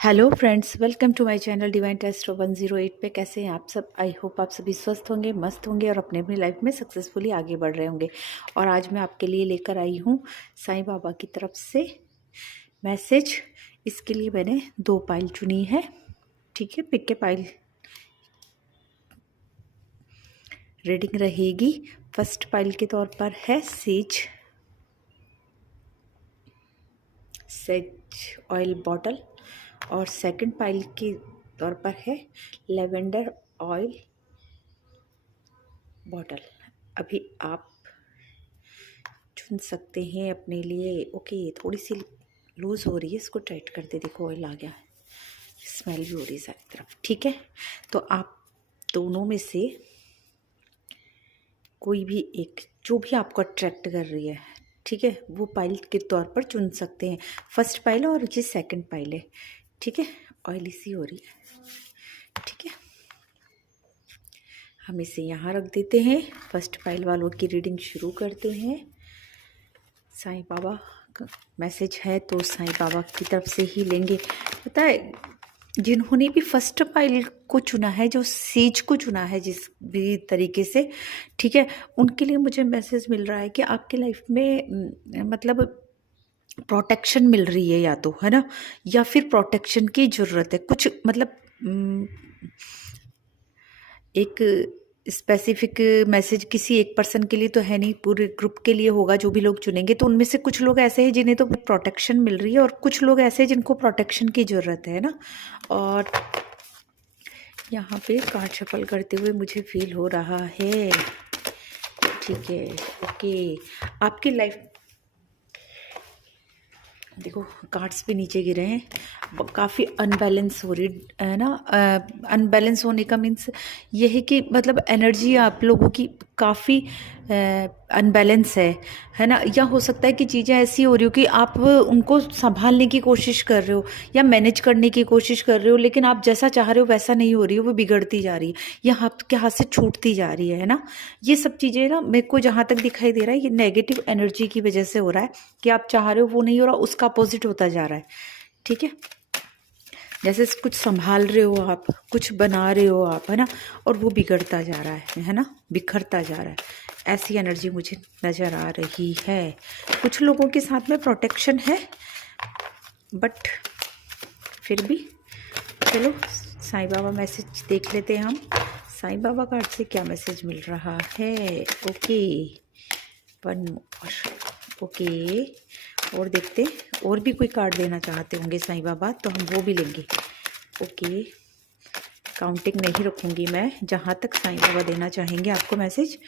Hello friends, welcome to my channel divine testo 108 पे। कैसे हैं आप सब? आई होप आप सभी स्वस्थ होंगे, मस्त होंगे और अपने अपनी लाइफ में सक्सेसफुली आगे बढ़ रहे होंगे। और आज मैं आपके लिए लेकर आई हूँ साईं बाबा की तरफ से मैसेज। इसके लिए मैंने 2 पाइल चुनी है। ठीक है, पिक के पाइल रीडिंग रहेगी। फर्स्ट पाइल के तौर पर है सेज ऑयल बॉटल और सेकंड पाइल के तौर पर है लेवेंडर ऑयल बॉटल। अभी आप चुन सकते हैं अपने लिए। ओके, थोड़ी सी लूज़ हो रही है, इसको टाइट कर दे। देखो ऑयल आ गया है, स्मेल भी हो रही है सारी तरफ। ठीक है, तो आप दोनों में से कोई भी एक जो भी आपको अट्रैक्ट कर रही है, ठीक है, वो पाइल के तौर पर चुन सकते हैं। फर्स्ट पाइल और ये सेकंड पाइल है। ठीक है, ऑयली सी हो रही है। ठीक है, हम इसे यहाँ रख देते हैं। फर्स्ट पाइल वालों की रीडिंग शुरू करते हैं। साईं बाबा का मैसेज है तो साईं बाबा की तरफ से ही लेंगे। पता है, जिन्होंने भी फर्स्ट पाइल को चुना है, जो सेज को चुना है जिस भी तरीके से, ठीक है, उनके लिए मुझे मैसेज मिल रहा है कि आपकी लाइफ में मतलब प्रोटेक्शन मिल रही है, या तो है ना, या फिर प्रोटेक्शन की ज़रूरत है कुछ। मतलब एक स्पेसिफिक मैसेज किसी एक पर्सन के लिए तो है नहीं, पूरे ग्रुप के लिए होगा जो भी लोग चुनेंगे। तो उनमें से कुछ लोग ऐसे हैं जिन्हें तो प्रोटेक्शन मिल रही है और कुछ लोग ऐसे हैं जिनको प्रोटेक्शन की ज़रूरत है ना। और यहाँ पे कार्ड शफल करते हुए मुझे फील हो रहा है। ठीक है, ओके, आपकी लाइफ, देखो कार्ड्स पे नीचे गिरे हैं, काफ़ी अनबैलेंस हो रही है ना। अनबैलेंस होने का मीन्स ये है कि मतलब एनर्जी आप लोगों की काफ़ी अनबैलेंस है ना। या हो सकता है कि चीज़ें ऐसी हो रही हो कि आप उनको संभालने की कोशिश कर रहे हो या मैनेज करने की कोशिश कर रहे हो, लेकिन आप जैसा चाह रहे हो वैसा नहीं हो रही हो, वो बिगड़ती जा रही है या आपके हाथ से छूटती जा रही है ना। ये सब चीज़ें ना मेरे को जहाँ तक दिखाई दे रहा है, ये नेगेटिव एनर्जी की वजह से हो रहा है कि आप चाह रहे हो वो नहीं हो रहा, उसका अपोजिट होता जा रहा है। ठीक है, जैसे कुछ संभाल रहे हो आप, कुछ बना रहे हो आप, है ना, और वो बिगड़ता जा रहा है ना, बिखरता जा रहा है। ऐसी एनर्जी मुझे नज़र आ रही है। कुछ लोगों के साथ में प्रोटेक्शन है, बट फिर भी चलो साईं बाबा मैसेज देख लेते हैं हम। साईं बाबा कार्ड से क्या मैसेज मिल रहा है? Okay, one more. ओके, और देखते, और भी कोई कार्ड देना चाहते होंगे साईं बाबा तो हम वो भी लेंगे। ओके, काउंटिंग नहीं रखूँगी मैं, जहाँ तक साईं बाबा देना चाहेंगे आपको मैसेज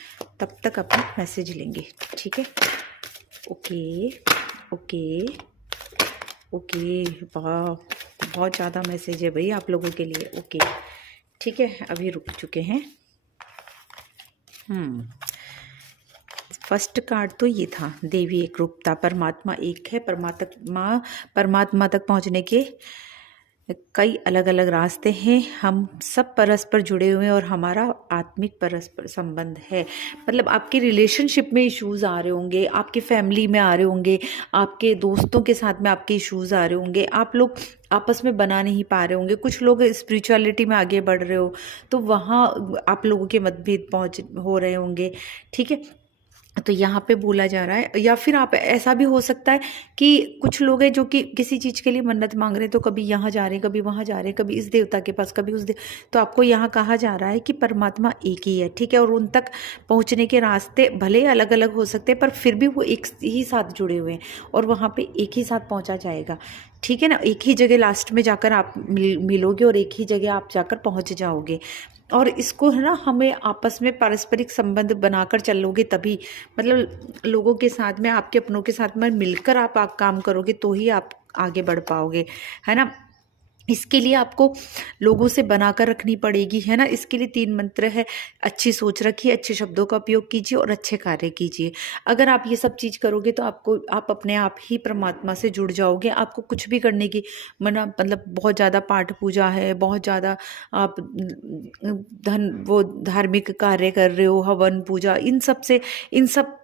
तब तक अपना मैसेज लेंगे। ठीक है, ओके ओके ओके, वाह, बहुत ज़्यादा मैसेज है भाई आप लोगों के लिए। ओके, ठीक है, अभी रुक चुके हैं। फर्स्ट कार्ड तो ये था, देवी एक रूपता, परमात्मा एक है। परमात्मा तक पहुंचने के कई अलग अलग रास्ते हैं। हम सब परस्पर जुड़े हुए हैं और हमारा आत्मिक परस्पर संबंध है। मतलब आपके रिलेशनशिप में इश्यूज आ रहे होंगे, आपके फैमिली में आ रहे होंगे, आपके दोस्तों के साथ में आपके इश्यूज आ रहे होंगे, आप लोग आपस में बना नहीं पा रहे होंगे, कुछ लोग स्पिरिचुअलिटी में आगे बढ़ रहे हो तो वहाँ आप लोगों के मतभेद हो रहे होंगे। ठीक है, तो यहाँ पे बोला जा रहा है, या फिर आप ऐसा भी हो सकता है कि कुछ लोग हैं जो कि किसी चीज़ के लिए मन्नत मांग रहे हैं, तो कभी यहाँ जा रहे हैं, कभी वहाँ जा रहे हैं, कभी इस देवता के पास, कभी उस तो आपको यहाँ कहा जा रहा है कि परमात्मा एक ही है। ठीक है, और उन तक पहुँचने के रास्ते भले अलग अलग हो सकते हैं पर फिर भी वो एक ही साथ जुड़े हुए हैं और वहाँ पर एक ही साथ पहुँचा जाएगा। ठीक है ना, एक ही जगह लास्ट में जाकर आप मिलोगे और एक ही जगह आप जाकर पहुँच जाओगे। और इसको है ना, हमें आपस में पारस्परिक संबंध बनाकर चलोगे तभी, मतलब लोगों के साथ में, आपके अपनों के साथ में मिलकर आप काम करोगे तो ही आप आगे बढ़ पाओगे, है ना। इसके लिए आपको लोगों से बनाकर रखनी पड़ेगी, है ना। इसके लिए 3 मंत्र है, अच्छी सोच रखिए, अच्छे शब्दों का उपयोग कीजिए और अच्छे कार्य कीजिए। अगर आप ये सब चीज़ करोगे तो आप अपने आप ही परमात्मा से जुड़ जाओगे। आपको कुछ भी करने की मतलब बहुत ज़्यादा पाठ पूजा है, बहुत ज़्यादा आप धार्मिक कार्य कर रहे हो, हवन पूजा, इन सब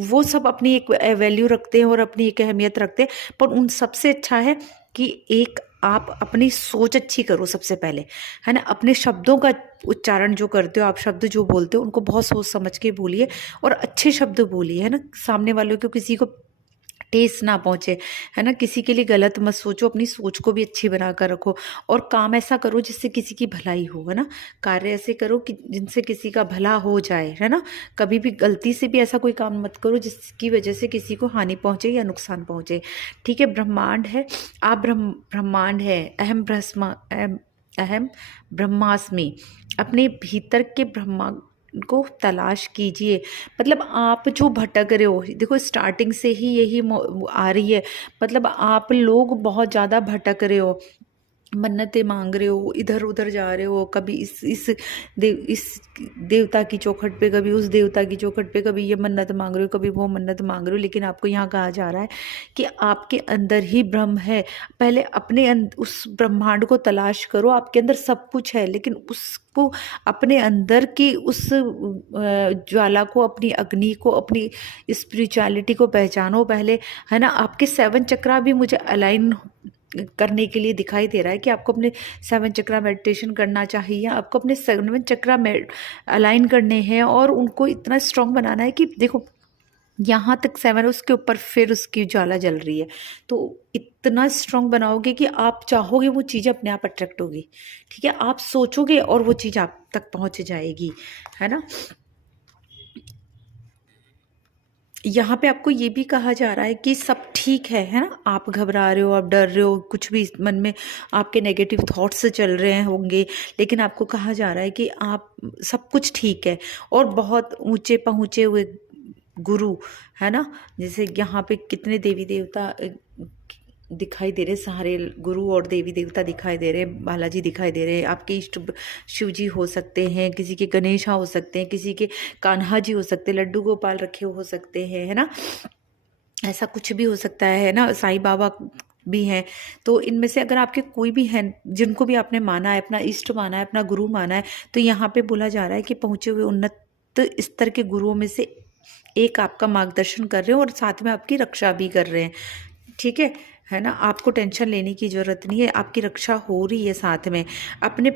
वो सब अपनी एक वैल्यू रखते हैं और अपनी एक अहमियत रखते हैं, पर उन सबसे अच्छा है कि एक आप अपनी सोच अच्छी करो सबसे पहले, है ना। अपने शब्दों का उच्चारण जो करते हो आप, शब्द जो बोलते हो उनको बहुत सोच समझ के बोलिए और अच्छे शब्द बोलिए, है ना। सामने वालों को किसी को ठेस ना पहुंचे, है ना। किसी के लिए गलत मत सोचो, अपनी सोच को भी अच्छी बना कर रखो और काम ऐसा करो जिससे किसी की भलाई हो, है ना। कार्य ऐसे करो कि जिनसे किसी का भला हो जाए, है ना। कभी भी गलती से भी ऐसा कोई काम मत करो जिसकी वजह से किसी को हानि पहुंचे या नुकसान पहुंचे। ठीक है, ब्रह्मांड है, आप ब्रह्मांड है, अहम ब्रह्मास्मि। अपने भीतर के ब्रह्मा को तलाश कीजिए। मतलब आप जो भटक रहे हो, देखो स्टार्टिंग से ही यही आ रही है। मतलब आप लोग बहुत ज़्यादा भटक रहे हो, मन्नतें मांग रहे हो, इधर उधर जा रहे हो, कभी इस देवता की चौखट पे, कभी उस देवता की चौखट पे, कभी ये मन्नत मांग रहे हो, कभी वो मन्नत मांग रहे हो। लेकिन आपको यहाँ कहा जा रहा है कि आपके अंदर ही ब्रह्म है। पहले अपने उस ब्रह्मांड को तलाश करो। आपके अंदर सब कुछ है, लेकिन उसको अपने अंदर की उस ज्वाला को, अपनी अग्नि को, अपनी स्पिरिचुअलिटी को पहचानो पहले, है ना। आपके 7 चक्रा भी मुझे अलाइन करने के लिए दिखाई दे रहा है कि आपको अपने 7 चक्रा मेडिटेशन करना चाहिए। आपको अपने 7 चक्रा में अलाइन करने हैं और उनको इतना स्ट्रांग बनाना है कि देखो यहाँ तक 7 है, उसके ऊपर फिर उसकी ज्वाला जल रही है। तो इतना स्ट्रांग बनाओगे कि आप चाहोगे वो चीज़ अपने आप अट्रैक्ट होगी। ठीक है, आप सोचोगे और वो चीज़ आप तक पहुँच जाएगी, है ना। यहाँ पे आपको ये भी कहा जा रहा है कि सब ठीक है ना। आप घबरा रहे हो, आप डर रहे हो, कुछ भी मन में आपके नेगेटिव थॉट्स चल रहे होंगे, लेकिन आपको कहा जा रहा है कि आप सब कुछ ठीक है। और बहुत ऊंचे पहुंचे हुए गुरु, है ना। जैसे यहाँ पे कितने देवी देवता दिखाई दे रहे, सारे गुरु और देवी देवता दिखाई दे रहे, बालाजी दिखाई दे रहे। आपके इष्ट शिव जी हो सकते हैं, किसी के गणेशा हो सकते हैं, किसी के कान्हा जी हो सकते हैं, लड्डू गोपाल रखे हो सकते हैं, है ना। ऐसा कुछ भी हो सकता है ना। साईं बाबा भी हैं। तो इनमें से अगर आपके कोई भी हैं जिनको भी आपने माना है, अपना इष्ट माना है, अपना गुरु माना है, तो यहाँ पे बोला जा रहा है कि पहुंचे हुए उन्नत स्तर के गुरुओं में से एक आपका मार्गदर्शन कर रहे हैं और साथ में आपकी रक्षा भी कर रहे हैं। ठीक है ना। आपको टेंशन लेने की जरूरत नहीं है, आपकी रक्षा हो रही है साथ में। अपने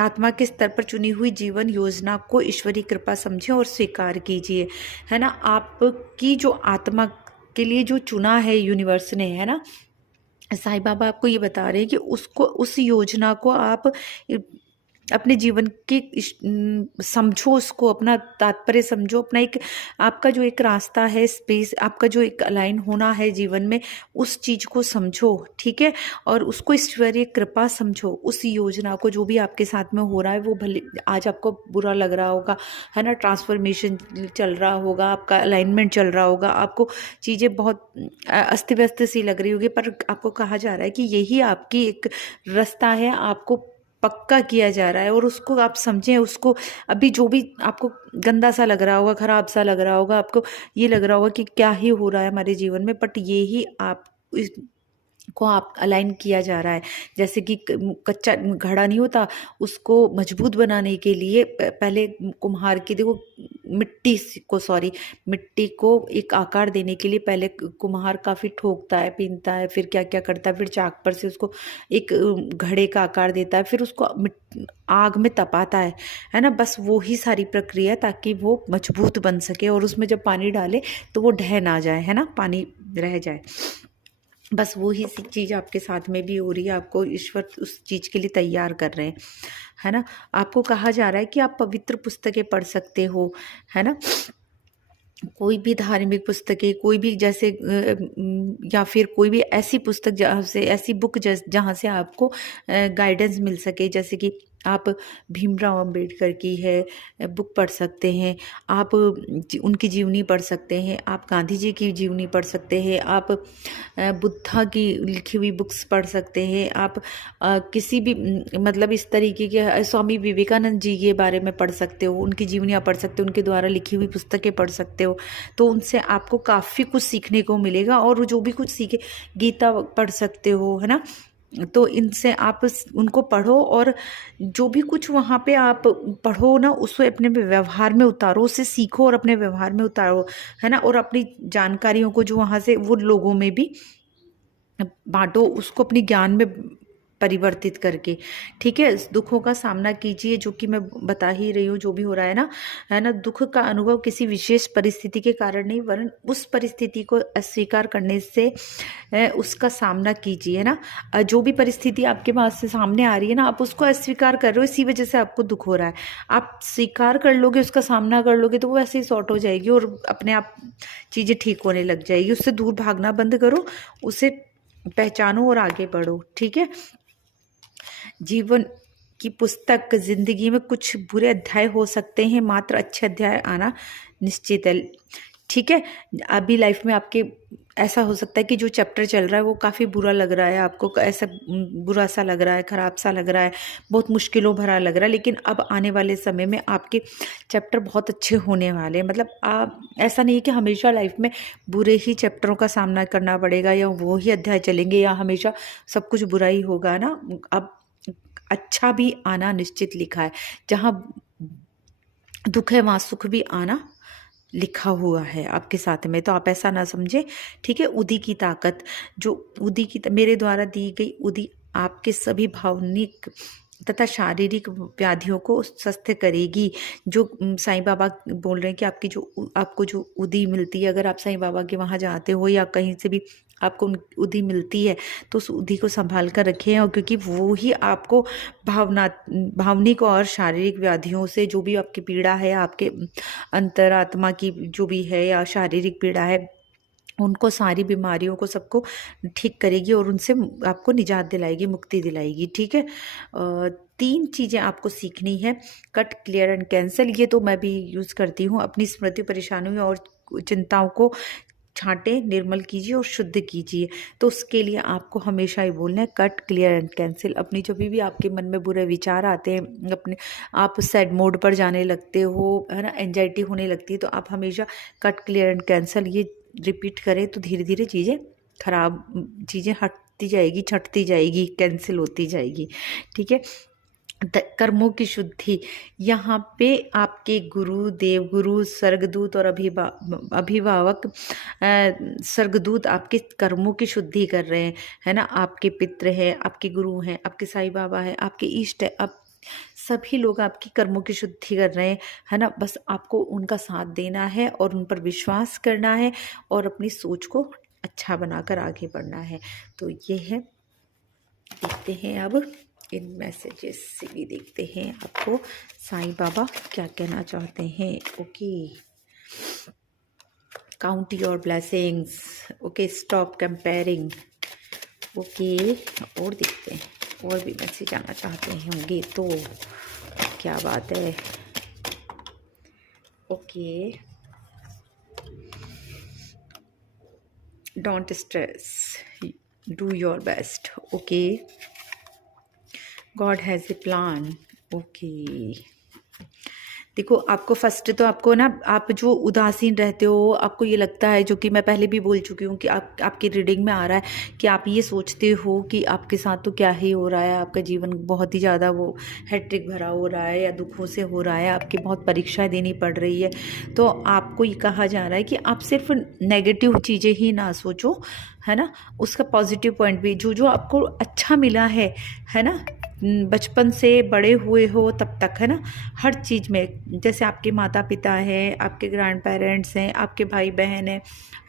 आत्मा के स्तर पर चुनी हुई जीवन योजना को ईश्वरीय कृपा समझें और स्वीकार कीजिए, है ना। आपकी जो आत्मा के लिए जो चुना है यूनिवर्स ने, है ना, साईं बाबा आपको ये बता रहे हैं कि उसको, उस योजना को आप अपने जीवन के समझो, उसको अपना तात्पर्य समझो, अपना एक आपका जो एक रास्ता है, स्पेस आपका जो एक अलाइन होना है जीवन में, उस चीज को समझो। ठीक है, और उसको ईश्वरीय कृपा समझो। उस योजना को, जो भी आपके साथ में हो रहा है, वो भले आज आपको बुरा लग रहा होगा, है ना, ट्रांसफॉर्मेशन चल रहा होगा, आपका अलाइनमेंट चल रहा होगा, आपको चीज़ें बहुत अस्त व्यस्त सी लग रही होगी, पर आपको कहा जा रहा है कि यही आपकी एक रास्ता है, आपको पक्का किया जा रहा है। और उसको आप समझें, उसको अभी जो भी आपको गंदा सा लग रहा होगा, खराब सा लग रहा होगा, आपको ये लग रहा होगा कि क्या ही हो रहा है हमारे जीवन में, बट ये ही आप को आप अलाइन किया जा रहा है। जैसे कि कच्चा घड़ा नहीं होता, उसको मजबूत बनाने के लिए पहले कुम्हार की, देखो मिट्टी को एक आकार देने के लिए पहले कुम्हार काफ़ी ठोकता है, पीनता है, फिर क्या क्या करता है, फिर चाक पर से उसको एक घड़े का आकार देता है, फिर उसको आग में तपाता है ना। बस वो ही सारी प्रक्रिया है, ताकि वो मजबूत बन सके और उसमें जब पानी डाले तो वो ढह ना जाए, है ना, पानी रह जाए। बस वो ही चीज़ आपके साथ में भी हो रही है। आपको ईश्वर उस चीज़ के लिए तैयार कर रहे हैं, है ना। आपको कहा जा रहा है कि आप पवित्र पुस्तकें पढ़ सकते हो, है ना। कोई भी धार्मिक पुस्तकें, कोई भी जैसे या फिर कोई भी ऐसी पुस्तक जहाँ से, ऐसी बुक जहाँ से आपको गाइडेंस मिल सके। जैसे कि आप भीमराव अंबेडकर की है बुक पढ़ सकते हैं, आप उनकी जीवनी पढ़ सकते हैं, आप गांधी जी की जीवनी पढ़ सकते हैं, आप बुद्धा की लिखी हुई बुक्स पढ़ सकते हैं, आप किसी भी मतलब इस तरीके के स्वामी विवेकानंद जी के बारे में पढ़ सकते हो, उनकी जीवनियाँ पढ़ सकते हो, उनके द्वारा लिखी हुई पुस्तकें पढ़ सकते हो। तो उनसे आपको काफ़ी कुछ सीखने को मिलेगा। और जो भी कुछ सीखे, गीता पढ़ सकते हो, है ना। तो इनसे आप उनको पढ़ो और जो भी कुछ वहाँ पे आप पढ़ो ना, उसको अपने व्यवहार में उतारो, उससे सीखो और अपने व्यवहार में उतारो, है ना। और अपनी जानकारियों को जो वहाँ से वो लोगों में भी बांटो, उसको अपनी ज्ञान में परिवर्तित करके। ठीक है, इस दुखों का सामना कीजिए, जो कि मैं बता ही रही हूँ, जो भी हो रहा है ना, दुख का अनुभव किसी विशेष परिस्थिति के कारण नहीं, वरन उस परिस्थिति को अस्वीकार करने से उसका सामना कीजिए ना। जो भी परिस्थिति आपके पास से सामने आ रही है ना, आप उसको अस्वीकार कर रहे हो, इसी वजह से आपको दुख हो रहा है। आप स्वीकार कर लोगे, उसका सामना कर लोगे, तो वो ऐसे ही सॉर्ट हो जाएगी और अपने आप चीज़ें ठीक होने लग जाएगी। उससे दूर भागना बंद करो, उसे पहचानो और आगे बढ़ो। ठीक है, जीवन की पुस्तक, जिंदगी में कुछ बुरे अध्याय हो सकते हैं, मात्र अच्छे अध्याय आना निश्चित है। ठीक है, अभी लाइफ में आपके ऐसा हो सकता है कि जो चैप्टर चल रहा है वो काफ़ी बुरा लग रहा है आपको, ऐसा बुरा सा लग रहा है, ख़राब सा लग रहा है, बहुत मुश्किलों भरा लग रहा है, लेकिन अब आने वाले समय में आपके चैप्टर बहुत अच्छे होने वाले हैं। मतलब आप, ऐसा नहीं है कि हमेशा लाइफ में बुरे ही चैप्टरों का सामना करना पड़ेगा या वो ही अध्याय चलेंगे या हमेशा सब कुछ बुरा ही होगा ना। अब अच्छा भी आना निश्चित लिखा है, जहाँ दुख है वहाँ सुख भी आना लिखा हुआ है आपके साथ में, तो आप ऐसा ना समझे। ठीक है, उदी की ताकत, जो उदी की मेरे द्वारा दी गई उदी आपके सभी भावनिक तथा शारीरिक व्याधियों को स्वस्थ करेगी। जो साईं बाबा बोल रहे हैं कि आपको जो उदी मिलती है, अगर आप साईं बाबा के वहाँ जाते हो या कहीं से भी आपको उदी मिलती है, तो उस उदी को संभाल कर रखें, और क्योंकि वो ही आपको भावनिक और शारीरिक व्याधियों से, जो भी आपकी पीड़ा है, आपके अंतरात्मा की जो भी है या शारीरिक पीड़ा है, उनको, सारी बीमारियों को, सबको ठीक करेगी और उनसे आपको निजात दिलाएगी, मुक्ति दिलाएगी। ठीक है, 3 चीज़ें आपको सीखनी है। कट, क्लियर एंड कैंसल, ये तो मैं भी यूज़ करती हूँ। अपनी स्मृति, परेशानियों और चिंताओं को छांटे, निर्मल कीजिए और शुद्ध कीजिए। तो उसके लिए आपको हमेशा ही बोलना है कट, क्लियर एंड कैंसिल। अपनी जो भी आपके मन में बुरे विचार आते हैं, अपने आप सैड मोड पर जाने लगते हो, है ना, एंजाइटी होने लगती है, तो आप हमेशा कट, क्लियर एंड कैंसिल ये रिपीट करें, तो धीरे धीरे चीज़ें, खराब चीज़ें हटती जाएगी, छटती जाएगी, कैंसिल होती जाएगी। ठीक है, कर्मों की शुद्धि, यहाँ पे आपके गुरु, देवगुरु, स्वर्गदूत और अभिभावक, स्वर्गदूत आपके कर्मों की शुद्धि कर रहे हैं, है ना। आपके पितृ हैं, आपके गुरु हैं, आपके साईं बाबा हैं, आपके इष्ट है, आप सभी लोग आपकी कर्मों की शुद्धि कर रहे हैं, है ना। बस आपको उनका साथ देना है और उन पर विश्वास करना है और अपनी सोच को अच्छा बनाकर आगे बढ़ना है। तो ये है, देखते हैं अब इन मैसेजेस से भी देखते हैं आपको साईं बाबा क्या कहना चाहते हैं। Okay, count your blessings. Okay, stop comparing. Okay, और देखते हैं, और भी मैसेज आना चाहते होंगे तो क्या बात है। Okay, don't stress, do your best. Okay, God has a plan. Okay, देखो, आपको फर्स्ट तो आपको ना, आप जो उदासीन रहते हो, आपको ये लगता है, जो कि मैं पहले भी बोल चुकी हूँ कि आपकी रीडिंग में आ रहा है कि आप ये सोचते हो कि आपके साथ तो क्या ही हो रहा है, आपका जीवन बहुत ही ज़्यादा वो हैट्रिक भरा हो रहा है या दुखों से हो रहा है, आपकी बहुत परीक्षाएं देनी पड़ रही है। तो आपको ये कहा जा रहा है कि आप सिर्फ नेगेटिव चीज़ें ही ना सोचो, है ना, उसका पॉजिटिव पॉइंट भी, जो जो आपको अच्छा मिला है ना, बचपन से बड़े हुए हो तब तक, है ना, हर चीज़ में, जैसे आपके माता पिता हैं, आपके ग्रैंड पेरेंट्स हैं, आपके भाई बहन हैं,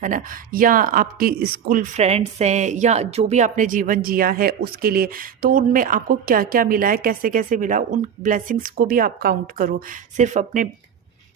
है ना, या आपकी स्कूल फ्रेंड्स हैं, या जो भी आपने जीवन जिया है उसके लिए, तो उनमें आपको क्या क्या मिला है, कैसे कैसे मिला, उन ब्लेसिंग्स को भी आप काउंट करो, सिर्फ अपने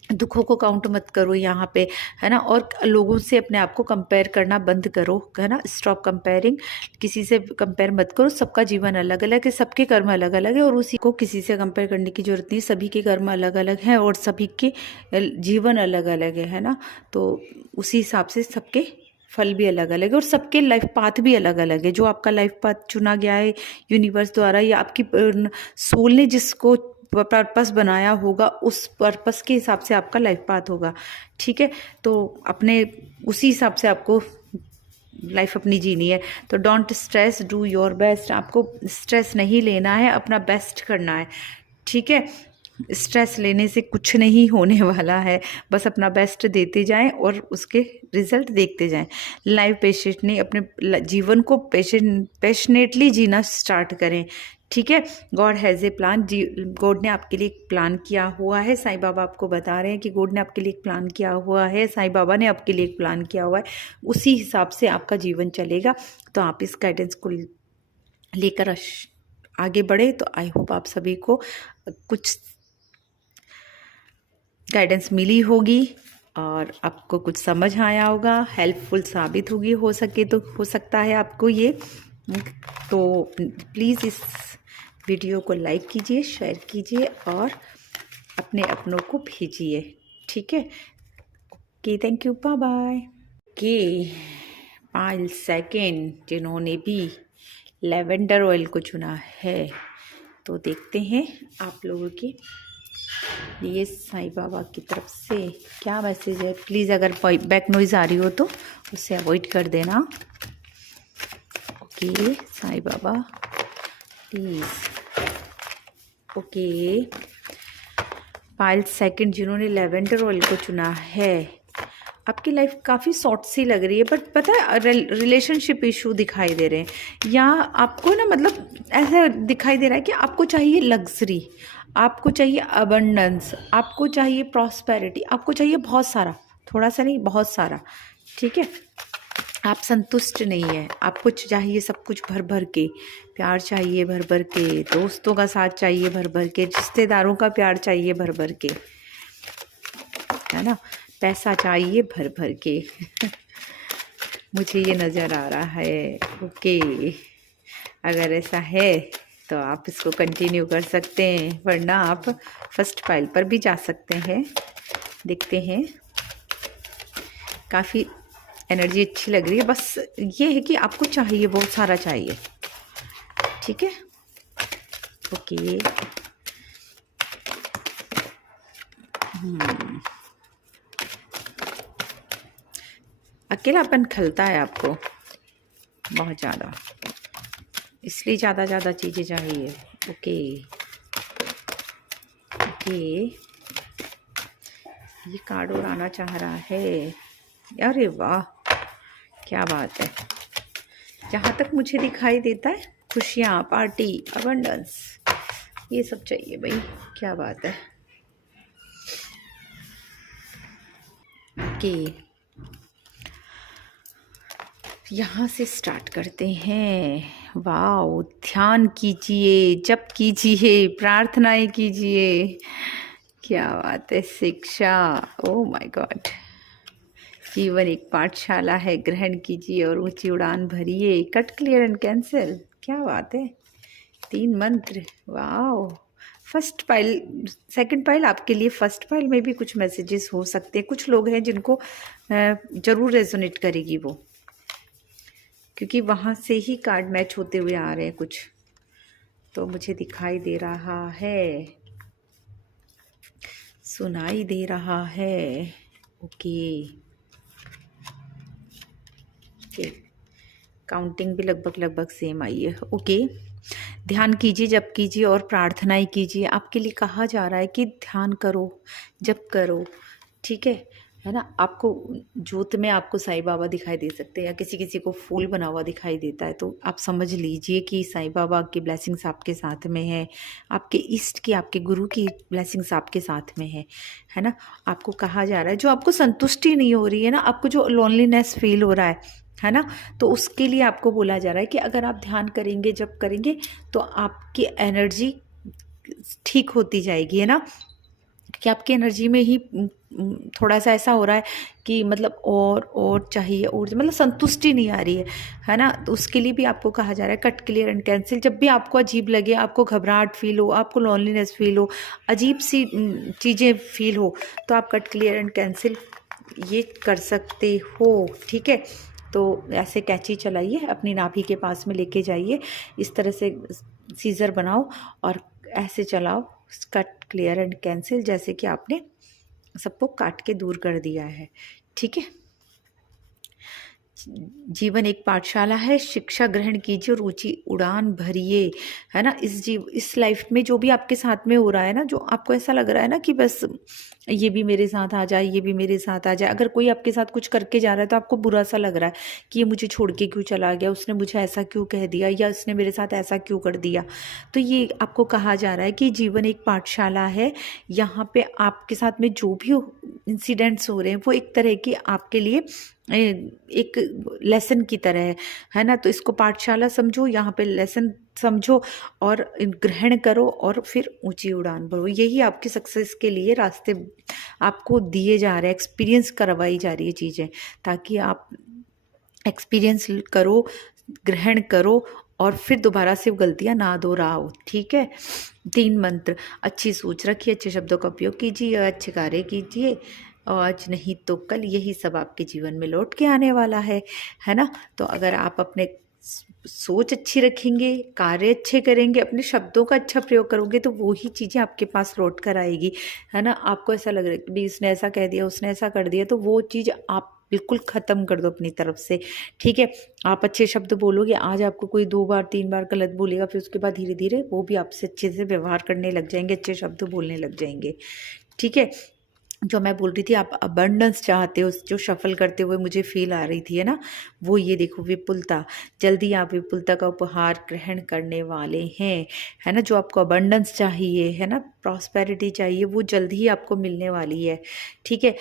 दुखों को काउंट मत करो यहाँ पे, है ना। और लोगों से अपने आप को कंपेयर करना बंद करो, है ना, स्टॉप कंपेयरिंग। किसी से कंपेयर मत करो, सबका जीवन अलग अलग है, सबके कर्म अलग अलग है और उसी को किसी से कंपेयर करने की जरूरत नहीं। सभी के कर्म अलग अलग हैं और सभी के जीवन अलग अलग है ना। तो उसी हिसाब से सबके फल भी अलग अलग है और सबके लाइफ पाथ भी अलग अलग है। जो आपका लाइफ पाथ चुना गया है यूनिवर्स द्वारा या आपकी सोल ने जिसको पर्पस बनाया होगा, उस पर्पस के हिसाब से आपका लाइफ पाथ होगा। ठीक है, तो अपने उसी हिसाब से आपको लाइफ अपनी जीनी है। तो don't stress, do your best. आपको स्ट्रेस नहीं लेना है, अपना बेस्ट करना है। ठीक है, स्ट्रेस लेने से कुछ नहीं होने वाला है। बस अपना बेस्ट देते जाएं और उसके रिजल्ट देखते जाएं। लाइफ पेशेंटली अपने जीवन को पैशनेटली जीना स्टार्ट करें। ठीक है, गॉड हैज़ ए प्लान। जी, गॉड ने आपके लिए एक प्लान किया हुआ है। साईं बाबा आपको बता रहे हैं कि गॉड ने आपके लिए एक प्लान किया हुआ है, साईं बाबा ने आपके लिए एक प्लान किया हुआ है। उसी हिसाब से आपका जीवन चलेगा। तो आप इस गाइडेंस को लेकर आगे बढ़े। तो आई होप आप सभी को कुछ गाइडेंस मिली होगी और आपको कुछ समझ आया होगा, हेल्पफुल साबित होगी। हो सके तो हो सकता है आपको ये। तो प्लीज़ इस वीडियो को लाइक कीजिए, शेयर कीजिए और अपने अपनों को भेजिए। ठीक है, okay, thank you, bye bye. के पायल सेकेंड जिन्होंने भी लेवेंडर ऑयल को चुना है, तो देखते हैं आप लोगों के ये साईं बाबा की तरफ से क्या मैसेज है। प्लीज़ अगर बैक नॉइज़ आ रही हो तो उसे अवॉइड कर देना। Okay Sai Baba please. Okay, Payal second जिन्होंने लेवेंडर ऑयल को चुना है, आपकी लाइफ काफ़ी शॉर्ट सी लग रही है, बट पता है रिलेशनशिप इशू दिखाई दे रहे हैं। या आपको ना मतलब ऐसा दिखाई दे रहा है कि आपको चाहिए लग्जरी, आपको चाहिए अबंडेंस, आपको चाहिए प्रॉस्पेरिटी, आपको चाहिए बहुत सारा, थोड़ा सा नहीं बहुत सारा। ठीक है, आप संतुष्ट नहीं है, आपको चाहिए सब कुछ भर भर के, प्यार चाहिए भर भर के, दोस्तों का साथ चाहिए भर भर के, रिश्तेदारों का प्यार चाहिए भर भर के, है ना, पैसा चाहिए भर भर के मुझे ये नज़र आ रहा है। ओके, अगर ऐसा है तो आप इसको कंटिन्यू कर सकते हैं, वरना आप फर्स्ट पाइल पर भी जा सकते हैं। देखते हैं, काफ़ी एनर्जी अच्छी लग रही है। बस ये है कि आपको चाहिए, बहुत सारा चाहिए। ठीक है, ओके। अकेलापन खलता है आपको बहुत ज़्यादा, इसलिए ज़्यादा चीज़ें चाहिए। ओके ओके, ये कार्ड और आना चाह रहा है। अरे वाह, क्या बात है। जहाँ तक मुझे दिखाई देता है, खुशियाँ, पार्टी, अबंडेंस, ये सब चाहिए भाई। क्या बात है। ओके, यहाँ से स्टार्ट करते हैं। वाओ, ध्यान कीजिए, जप कीजिए, प्रार्थनाएं कीजिए। क्या बात है। शिक्षा, ओ माय गॉड। जीवन एक पाठशाला है, ग्रहण कीजिए और ऊंची उड़ान भरिए। Cut, clear and cancel. क्या बात है। 3 मंत्र, wow. First pile, second pile आपके लिए। फर्स्ट पाइल में भी कुछ मैसेजेस हो सकते हैं। कुछ लोग हैं जिनको ज़रूर रेजोनेट करेगी वो, क्योंकि वहाँ से ही कार्ड मैच होते हुए आ रहे हैं कुछ, तो मुझे दिखाई दे रहा है, सुनाई दे रहा है। ओके ओके, काउंटिंग भी लगभग सेम आई है। ओके, ध्यान कीजिए, जप कीजिए और प्रार्थनाएं कीजिए। आपके लिए कहा जा रहा है कि ध्यान करो, जप करो। ठीक है ना। आपको जोत में आपको साईं बाबा दिखाई दे सकते हैं, या किसी किसी को फूल बना हुआ दिखाई देता है, तो आप समझ लीजिए कि साईं बाबा की ब्लेसिंग्स आपके साथ में है, आपके इष्ट की, आपके गुरु की ब्लेसिंग्स आपके साथ में है ना। आपको कहा जा रहा है, जो आपको संतुष्टि नहीं हो रही है ना, आपको जो लोनलीनेस फील हो रहा है ना, तो उसके लिए आपको बोला जा रहा है कि अगर आप ध्यान करेंगे, जप करेंगे, तो आपकी एनर्जी ठीक होती जाएगी, है ना। कि आपकी एनर्जी में ही थोड़ा सा ऐसा हो रहा है कि मतलब और चाहिए, और मतलब संतुष्टि नहीं आ रही है ना। तो उसके लिए भी आपको कहा जा रहा है कट, क्लियर एंड कैंसिल। जब भी आपको अजीब लगे, आपको घबराहट फील हो, आपको लॉनलीनेस फील हो, अजीब सी चीज़ें फील हो, तो आप कट, क्लियर एंड कैंसिल ये कर सकते हो। ठीक है, तो ऐसे कैंची चलाइए, अपनी नाभि के पास में लेके जाइए, इस तरह से सीजर बनाओ और ऐसे चलाओ, कट, क्लियर एंड कैंसिल, जैसे कि आपने सबको काट के दूर कर दिया है। ठीक है, जीवन एक पाठशाला है, शिक्षा ग्रहण कीजिए और ऊंची उड़ान भरिए, है ना। इस लाइफ में जो भी आपके साथ में हो रहा है ना, जो आपको ऐसा लग रहा है ना कि बस ये भी मेरे साथ आ जाए, ये भी मेरे साथ आ जाए, अगर कोई आपके साथ कुछ करके जा रहा है तो आपको बुरा सा लग रहा है कि ये मुझे छोड़ के क्यों चला गया, उसने मुझे ऐसा क्यों कह दिया, या उसने मेरे साथ ऐसा क्यों कर दिया। तो ये आपको कहा जा रहा है कि जीवन एक पाठशाला है, यहाँ पे आपके साथ में जो भी इंसिडेंट्स हो रहे हैं वो एक तरह की आपके लिए एक लेसन की तरह है ना। तो इसको पाठशाला समझो, यहाँ पे लेसन समझो और ग्रहण करो और फिर ऊंची उड़ान भरो। यही आपकी सक्सेस के लिए रास्ते आपको दिए जा रहे हैं, एक्सपीरियंस करवाई जा रही है चीज़ें, ताकि आप एक्सपीरियंस करो, ग्रहण करो और फिर दोबारा से गलतियां ना दोहराओ। ठीक है। 3 मंत्र। अच्छी सोच रखिए, अच्छे शब्दों का उपयोग कीजिए, अच्छे कार्य कीजिए, आज नहीं तो कल यही सब आपके जीवन में लौट के आने वाला है ना। तो अगर आप अपने सोच अच्छी रखेंगे, कार्य अच्छे करेंगे, अपने शब्दों का अच्छा प्रयोग करोगे तो वो ही चीज़ें आपके पास लौट कर आएगी, है ना। आपको ऐसा लग रहा है कि भी इसने ऐसा कह दिया, उसने ऐसा कर दिया, तो वो चीज़ आप बिल्कुल ख़त्म कर दो अपनी तरफ से। ठीक है। आप अच्छे शब्द बोलोगे, आज आपको कोई 2 बार 3 बार गलत बोलेगा, फिर उसके बाद धीरे धीरे वो भी आपसे अच्छे से व्यवहार करने लग जाएंगे, अच्छे शब्द बोलने लग जाएंगे। ठीक है। जो मैं बोल रही थी, आप अबंडेंस चाहते हो, जो शफल करते हुए मुझे फील आ रही थी, है ना, वो ये देखो, विपुलता। जल्दी आप विपुलता का उपहार ग्रहण करने वाले हैं, है ना। जो आपको अबंडेंस चाहिए, है ना, प्रॉस्पेरिटी चाहिए, वो जल्द ही आपको मिलने वाली है। ठीक है।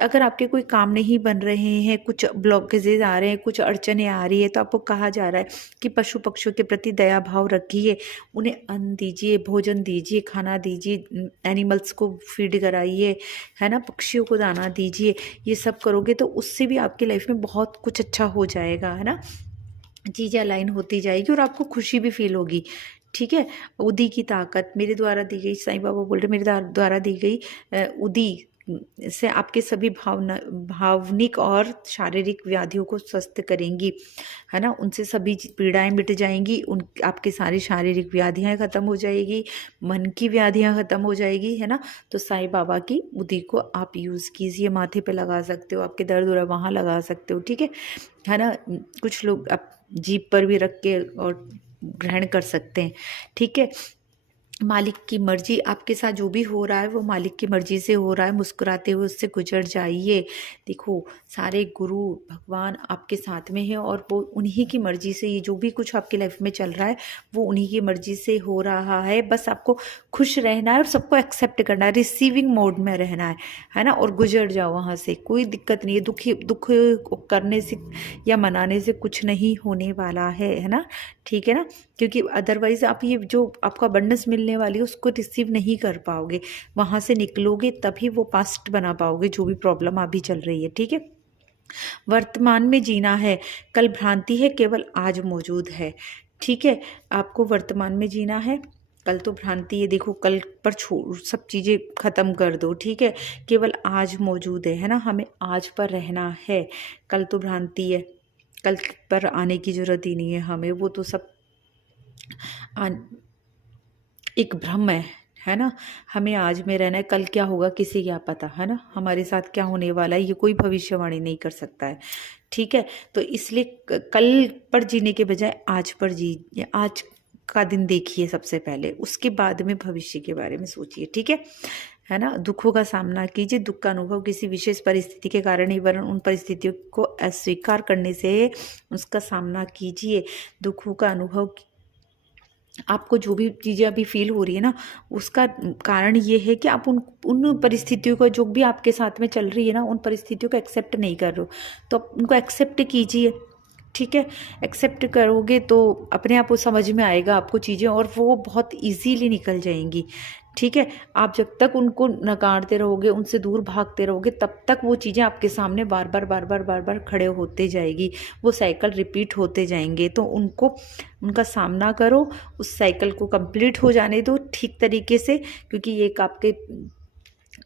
अगर आपके कोई काम नहीं बन रहे हैं, कुछ ब्लॉकेजेज आ रहे हैं, कुछ अड़चने आ रही है, तो आपको कहा जा रहा है कि पशु पक्षियों के प्रति दया भाव रखिए, उन्हें अन्न दीजिए, भोजन दीजिए, खाना दीजिए, एनिमल्स को फीड कराइए, है ना, पक्षियों को दाना दीजिए। ये सब करोगे तो उससे भी आपकी लाइफ में बहुत कुछ अच्छा हो जाएगा, है ना। चीज़ें अलाइन होती जाएगी और आपको खुशी भी फील होगी। ठीक है। उदी की ताकत मेरे द्वारा दी गई, साईं बाबा बोल रहे मेरे द्वारा दी गई उदी से आपके सभी भावनिक और शारीरिक व्याधियों को स्वस्थ करेंगी, है ना। उनसे सभी पीड़ाएं मिट जाएंगी, उन आपकी सारी शारीरिक व्याधियां खत्म हो जाएगी, मन की व्याधियां खत्म हो जाएगी, है ना। तो साईं बाबा की बुद्धि को आप यूज़ कीजिए, माथे पे लगा सकते हो, आपके दर्द हो रहा है वहाँ लगा सकते हो। ठीक है ना। कुछ लोग आप जीभ पर भी रख के और ग्रहण कर सकते हैं। ठीक है। मालिक की मर्जी, आपके साथ जो भी हो रहा है वो मालिक की मर्जी से हो रहा है, मुस्कुराते हुए उससे गुजर जाइए। देखो, सारे गुरु भगवान आपके साथ में हैं और वो उन्हीं की मर्जी से, ये जो भी कुछ आपकी लाइफ में चल रहा है वो उन्हीं की मर्जी से हो रहा है। बस आपको खुश रहना है और सबको एक्सेप्ट करना है, रिसीविंग मोड में रहना है ना, और गुजर जाओ वहाँ से। कोई दिक्कत नहीं है, दुख करने से या मनाने से कुछ नहीं होने वाला है ना। ठीक है ना। क्योंकि अदरवाइज आप ये जो आपको अबंडेंस मिलने वाली है उसको रिसीव नहीं कर पाओगे, वहाँ से निकलोगे तभी वो पास्ट बना पाओगे जो भी प्रॉब्लम अभी चल रही है। ठीक है। वर्तमान में जीना है, कल भ्रांति है, केवल आज मौजूद है। ठीक है। आपको वर्तमान में जीना है, कल तो भ्रांति है, देखो कल पर छोड़, सब चीज़ें ख़त्म कर दो। ठीक है। केवल आज मौजूद है ना, हमें आज पर रहना है। कल तो भ्रांति है, कल पर आने की ज़रूरत ही नहीं है हमें, वो तो सब एक भ्रम है ना। हमें आज में रहना है, कल क्या होगा किसी क्या पता, है ना, हमारे साथ क्या होने वाला है ये कोई भविष्यवाणी नहीं कर सकता है। ठीक है। तो इसलिए कल पर जीने के बजाय आज पर जी, आज का दिन देखिए सबसे पहले, उसके बाद में भविष्य के बारे में सोचिए। ठीक है ना। दुखों का सामना कीजिए, दुख का अनुभव किसी विशेष परिस्थिति के कारण ही, वरन उन परिस्थितियों को अस्वीकार करने से उसका सामना कीजिए। दुखों का अनुभव, आपको जो भी चीज़ें अभी फील हो रही है ना, उसका कारण ये है कि आप उन परिस्थितियों को, जो भी आपके साथ में चल रही है ना, उन परिस्थितियों को एक्सेप्ट नहीं कर रहे हो, तो आप उनको एक्सेप्ट कीजिए। ठीक है। एक्सेप्ट करोगे तो अपने आप वो समझ में आएगा आपको चीज़ें, और वो बहुत इजीली निकल जाएंगी। ठीक है। आप जब तक उनको नकारते रहोगे, उनसे दूर भागते रहोगे, तब तक वो चीज़ें आपके सामने बार बार बार बार बार बार खड़े होते जाएगी, वो साइकिल रिपीट होते जाएंगे। तो उनका सामना करो, उस साइकिल को कंप्लीट हो जाने दो ठीक तरीके से, क्योंकि ये एक आपके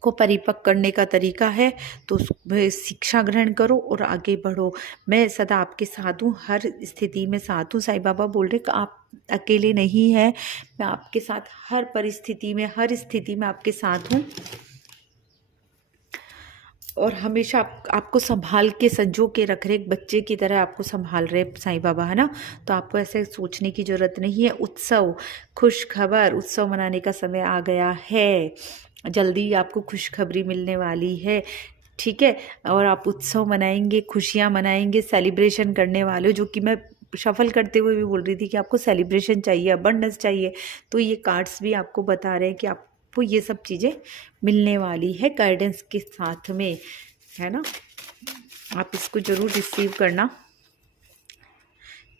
को परिपक्व करने का तरीका है। तो उसमें शिक्षा ग्रहण करो और आगे बढ़ो। मैं सदा आपके साथ हूँ, हर स्थिति में साथ हूँ। साईं बाबा बोल रहे कि आप अकेले नहीं हैं, मैं आपके साथ हर परिस्थिति में, हर स्थिति में आपके साथ हूँ। और हमेशा आपको संभाल के संजो के रख रहे, एक बच्चे की तरह आपको संभाल रहे साईं बाबा, है ना। तो आपको ऐसे सोचने की ज़रूरत नहीं है। उत्सव, खुश खबर, उत्सव मनाने का समय आ गया है। जल्दी आपको खुशखबरी मिलने वाली है, ठीक है। और आप उत्सव मनाएंगे, खुशियाँ मनाएंगे, सेलिब्रेशन करने वाले हो, जो कि मैं शफल करते हुए भी बोल रही थी कि आपको सेलिब्रेशन चाहिए, अबंडेंस चाहिए। तो ये कार्ड्स भी आपको बता रहे हैं कि आपको ये सब चीज़ें मिलने वाली है गाइडेंस के साथ में, है ना। आप इसको ज़रूर रिसीव करना,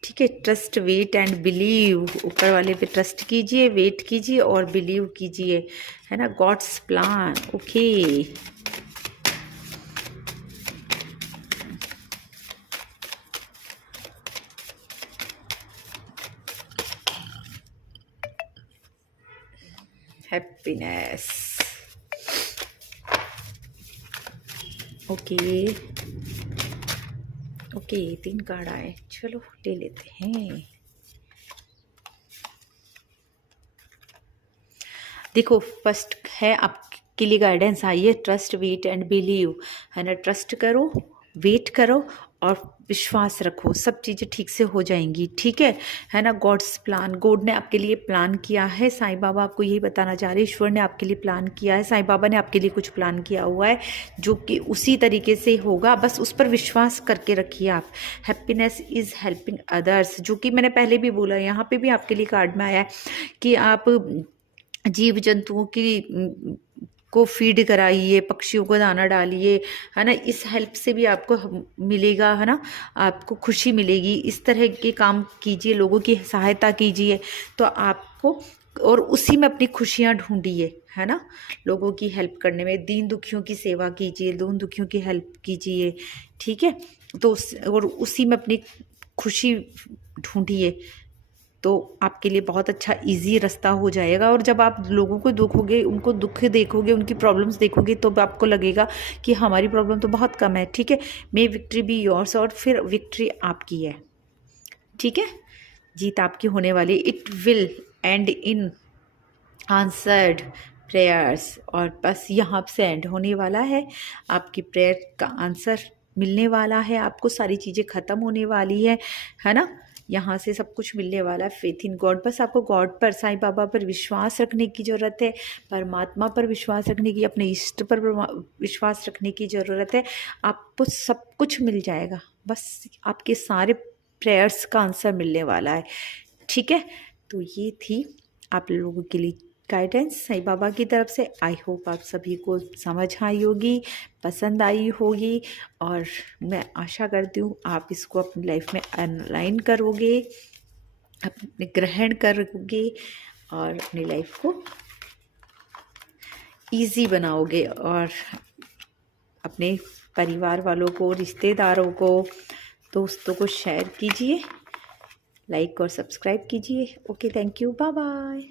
ठीक है। ट्रस्ट, वेट एंड बिलीव, ऊपर वाले पे ट्रस्ट कीजिए, वेट कीजिए और बिलीव कीजिए, है ना। God's plan, okay. Happiness, okay okay. 3 card आए, चलो ले लेते हैं। देखो, फर्स्ट है आपके लिए गाइडेंस आई है, ट्रस्ट, वेट एंड बिलीव, है ना। ट्रस्ट करो, वेट करो और विश्वास रखो, सब चीज़ें ठीक से हो जाएंगी, ठीक है ना। गॉड्स प्लान, गॉड ने आपके लिए प्लान किया है। साईं बाबा आपको यही बताना चाह रहे हैं, ईश्वर ने आपके लिए प्लान किया है, साईं बाबा ने आपके लिए कुछ प्लान किया हुआ है जो कि उसी तरीके से होगा, बस उस पर विश्वास करके रखिए आप। हैप्पीनेस इज़ हेल्पिंग अदर्स, जो कि मैंने पहले भी बोला, यहाँ पे भी आपके लिए कार्ड में आया है कि आप जीव जंतुओं की को फीड कराइए, पक्षियों को दाना डालिए, है ना। इस हेल्प से भी आपको मिलेगा, है ना, आपको खुशी मिलेगी। इस तरह के काम कीजिए, लोगों की सहायता कीजिए तो आपको, और उसी में अपनी खुशियाँ ढूंढिए, है ना। लोगों की हेल्प करने में, दीन दुखियों की सेवा कीजिए, दीन दुखियों की हेल्प कीजिए, ठीक है। तो और उसी में अपनी खुशी ढूंढिए, तो आपके लिए बहुत अच्छा इजी रास्ता हो जाएगा। और जब आप लोगों को देखोगे, उनको दुख देखोगे, उनकी प्रॉब्लम्स देखोगे, तो आपको लगेगा कि हमारी प्रॉब्लम तो बहुत कम है, ठीक है। मे विक्ट्री बी योर्स, और फिर विक्ट्री आपकी है, ठीक है। जीत आपकी होने वाली। It will and in answered prayers, और बस यहाँ से एंड होने वाला है, आपकी प्रेयर का आंसर मिलने वाला है, आपको सारी चीज़ें ख़त्म होने वाली है ना। यहाँ से सब कुछ मिलने वाला है। फेथ इन गॉड, बस आपको गॉड पर, साईं बाबा पर विश्वास रखने की ज़रूरत है, परमात्मा पर विश्वास रखने की, अपने इष्ट पर विश्वास रखने की ज़रूरत है। आपको सब कुछ मिल जाएगा, बस आपके सारे प्रेयर्स का आंसर मिलने वाला है, ठीक है। तो ये थी आप लोगों के लिए गाइडेंस साईं बाबा की तरफ से। आई होप आप सभी को समझ आई होगी, पसंद आई होगी, और मैं आशा करती हूँ आप इसको अपनी लाइफ में अलाइन करोगे, अपने ग्रहण करोगे और अपनी लाइफ को इजी बनाओगे, और अपने परिवार वालों को, रिश्तेदारों को, दोस्तों को शेयर कीजिए, लाइक और सब्सक्राइब कीजिए। Okay, thank you, bye bye.